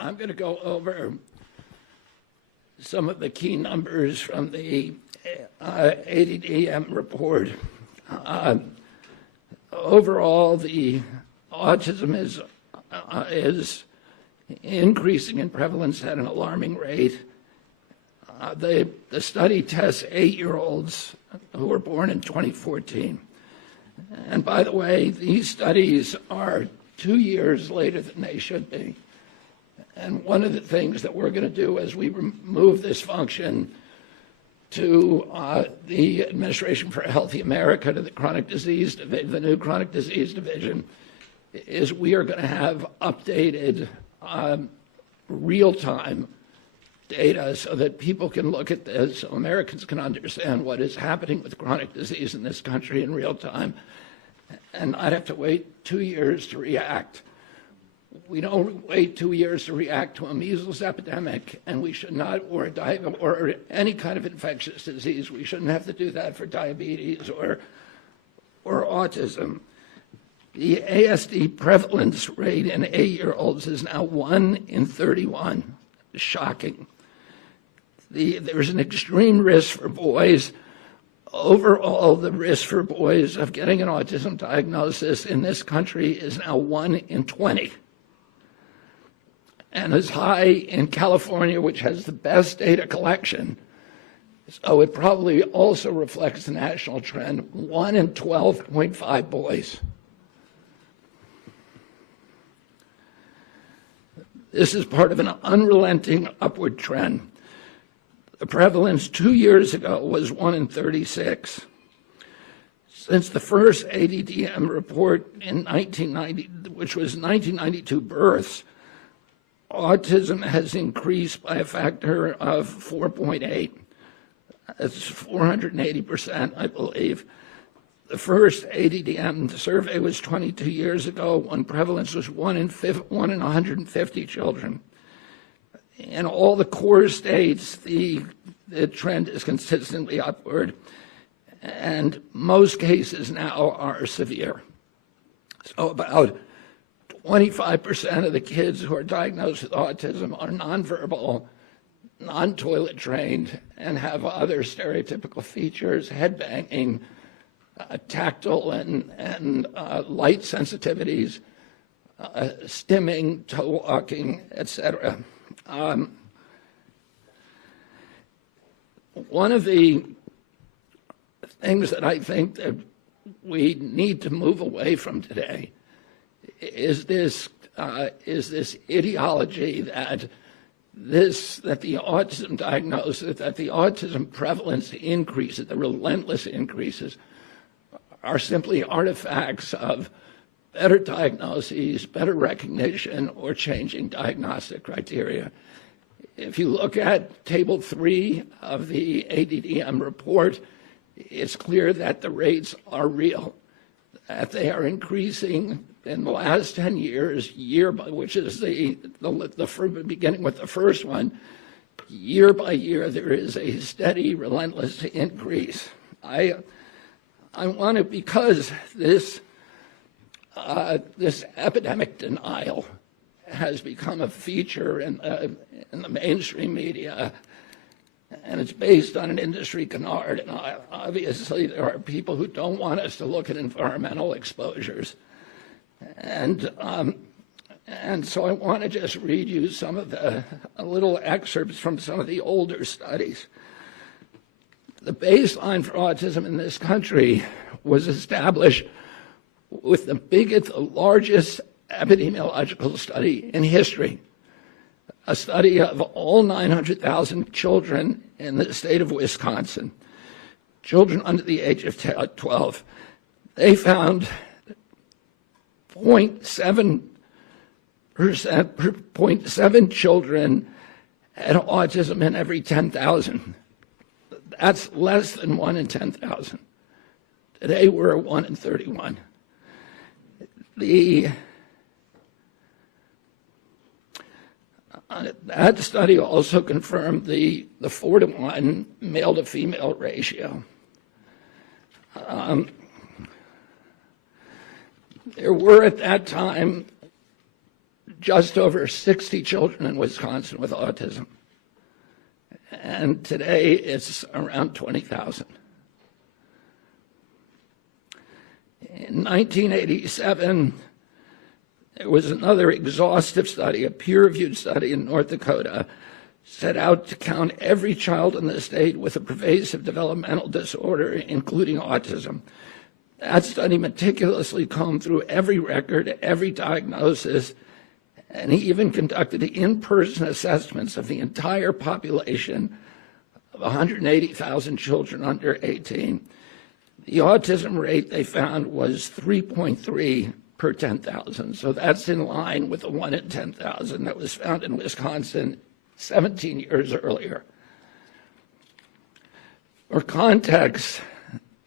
I'm going to go over some of the key numbers from the ADDM report. Overall, the autism is increasing in prevalence at an alarming rate. The study tests 8-year-olds who were born in 2014. And by the way, these studies are 2 years later than they should be. And one of the things that we're going to do as we move this function to the Administration for a Healthy America, to the chronic disease, the new chronic disease division, is we are going to have updated real-time data so that people can look at this, so Americans can understand what is happening with chronic disease in this country in real time, and not have to wait 2 years to react. We don't wait 2 years to react to a measles epidemic, and we should not, or any kind of infectious disease. We shouldn't have to do that for diabetes or autism. The ASD prevalence rate in 8-year-olds is now 1 in 31. Shocking. There's an extreme risk for boys. Overall, the risk for boys of getting an autism diagnosis in this country is now 1 in 20. And as high in California, which has the best data collection. So it probably also reflects the national trend, 1 in 12.5 boys. This is part of an unrelenting upward trend. The prevalence 2 years ago was 1 in 36. Since the first ADDM report in 1990, which was 1992 births, autism has increased by a factor of 4.8. That's 480%, I believe. The first ADDM survey was 22 years ago, when prevalence was 1 in 150 children. In all the core states, the trend is consistently upward, and most cases now are severe. So about 25% of the kids who are diagnosed with autism are nonverbal, non-toilet trained, and have other stereotypical features, head banging, tactile and light sensitivities, stimming, toe walking, etc. One of the things that I think that we need to move away from today is this ideology that the autism diagnosis, that the autism prevalence increases, the relentless increases, are simply artifacts of better diagnoses, better recognition, or changing diagnostic criteria. If you look at Table 3 of the ADDM report, it's clear that the rates are real, that they are increasing in the last 10 years, which is the beginning with the first one, year by year, there is a steady, relentless increase. I want to, because this epidemic denial has become a feature in the mainstream media, and it's based on an industry canard. And obviously, there are people who don't want us to look at environmental exposures, and so I want to just read you some of a little excerpts from some of the older studies. The baseline for autism in this country was established with the largest epidemiological study in history, a study of all 900,000 children in the state of Wisconsin, children under the age of 12. They found 0.7 children had autism in every 10,000. That's less than 1 in 10,000. Today we're at 1 in 31. That study also confirmed the 4-to-1 male to female ratio. There were at that time just over 60 children in Wisconsin with autism. And today it's around 20,000. In 1987, there was another exhaustive study, a peer-reviewed study in North Dakota, set out to count every child in the state with a pervasive developmental disorder, including autism. That study meticulously combed through every record, every diagnosis, and he even conducted in-person assessments of the entire population of 180,000 children under 18. The autism rate they found was 3.3 per 10,000, so that's in line with the 1 in 10,000 that was found in Wisconsin 17 years earlier. For context,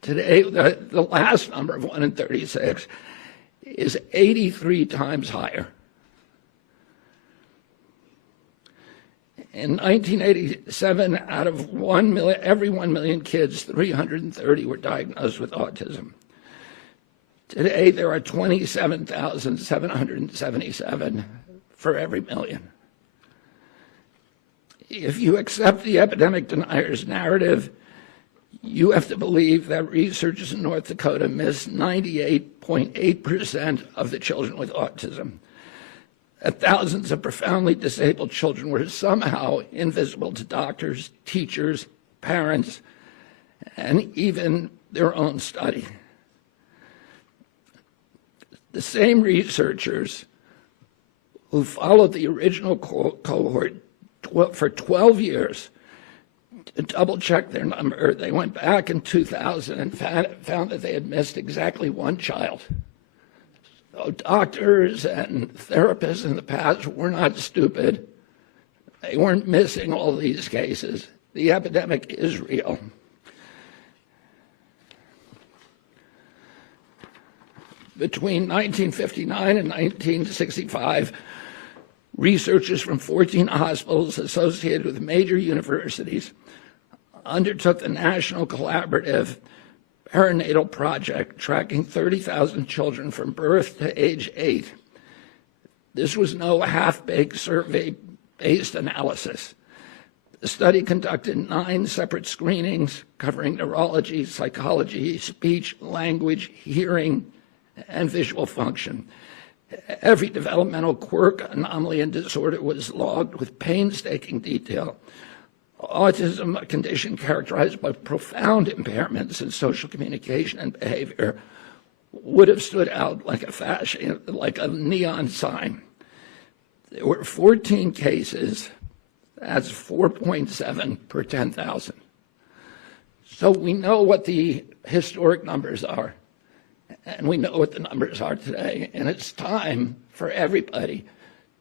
today the last number of 1 in 36 is 83 times higher. In 1987, out of every 1 million kids, 330 were diagnosed with autism. Today, there are 27,777 for every million. If you accept the epidemic deniers' narrative, you have to believe that researchers in North Dakota missed 98.8% of the children with autism. That thousands of profoundly disabled children were somehow invisible to doctors, teachers, parents, and even their own study. The same researchers who followed the original cohort for 12 years to double-check their number, they went back in 2000 and found that they had missed exactly one child. So doctors and therapists in the past were not stupid. They weren't missing all these cases. The epidemic is real. Between 1959 and 1965, researchers from 14 hospitals associated with major universities undertook the National Collaborative Perinatal Project, tracking 30,000 children from birth to age 8. This was no half-baked survey-based analysis. The study conducted 9 separate screenings covering neurology, psychology, speech, language, hearing, and visual function. Every developmental quirk, anomaly, and disorder was logged with painstaking detail. Autism, a condition characterized by profound impairments in social communication and behavior, would have stood out like a neon sign. There were 14 cases. That's 4.7 per 10,000. So we know what the historic numbers are, and we know what the numbers are today. And it's time for everybody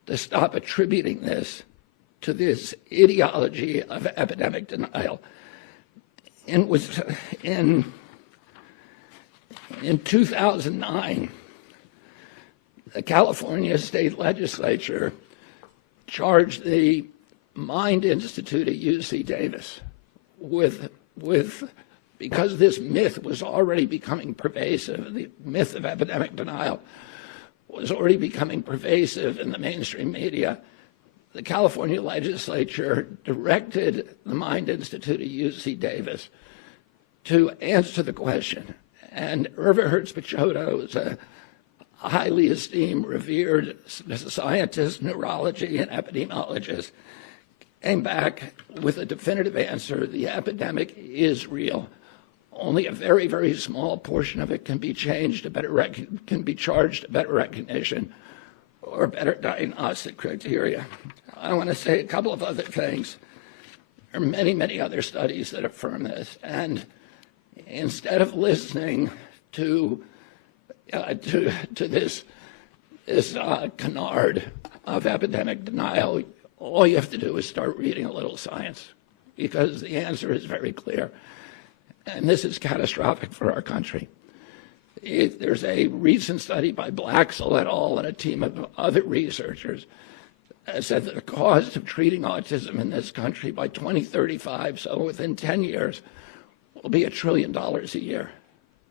to stop attributing this to this ideology of epidemic denial. In 2009, the California State Legislature charged the Mind Institute at UC Davis because this myth was already becoming pervasive, the myth of epidemic denial was already becoming pervasive in the mainstream media. The California legislature directed the Mind Institute at UC Davis to answer the question. And Irva Hertz-Pichotto is a highly esteemed, revered scientist, neurology, and epidemiologist, came back with a definitive answer: the epidemic is real. Only a very, very small portion of it can be changed can be charged to better recognition or better diagnostic criteria. I want to say a couple of other things. There are many, many other studies that affirm this. And instead of listening to this canard of epidemic denial, all you have to do is start reading a little science, because the answer is very clear. And this is catastrophic for our country. There's a recent study by Blaxell et al. And a team of other researchers that said that the cost of treating autism in this country by 2035, so within 10 years, will be $1 trillion a year.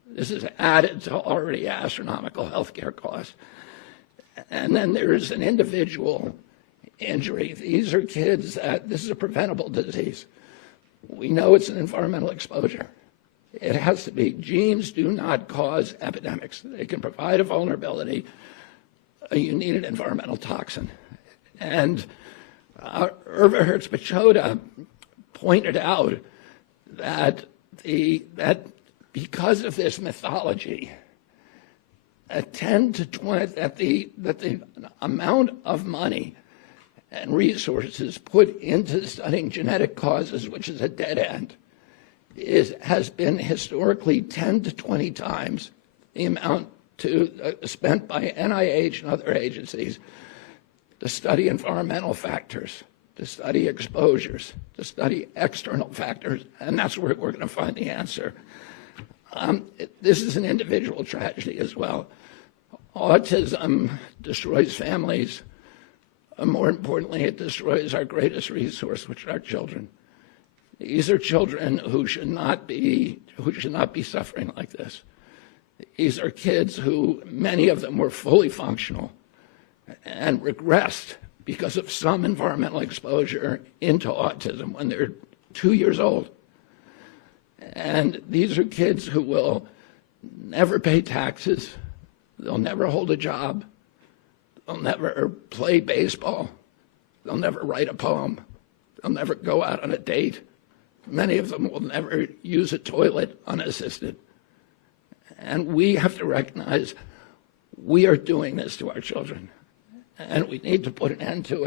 This is added to already astronomical healthcare costs. And then there's an individual injury. These are kids that, this is a preventable disease. We know it's an environmental exposure. It has to be. Genes do not cause epidemics. They can provide a vulnerability. You need an environmental toxin. And Irva Hertz-Pachoda pointed out that because of this mythology, that the amount of money and resources put into studying genetic causes, which is a dead end, has been historically 10 to 20 times the amount spent by NIH and other agencies to study environmental factors, to study exposures, to study external factors, and that's where we're going to find the answer. This is an individual tragedy as well. Autism destroys families. More importantly, it destroys our greatest resource, which are our children. These are children who should not be suffering like this. These are kids who, many of them were fully functional and regressed because of some environmental exposure into autism when they're 2 years old. And these are kids who will never pay taxes. They'll never hold a job. They'll never play baseball. They'll never write a poem. They'll never go out on a date. Many of them will never use a toilet unassisted. And we have to recognize we are doing this to our children, and we need to put an end to it.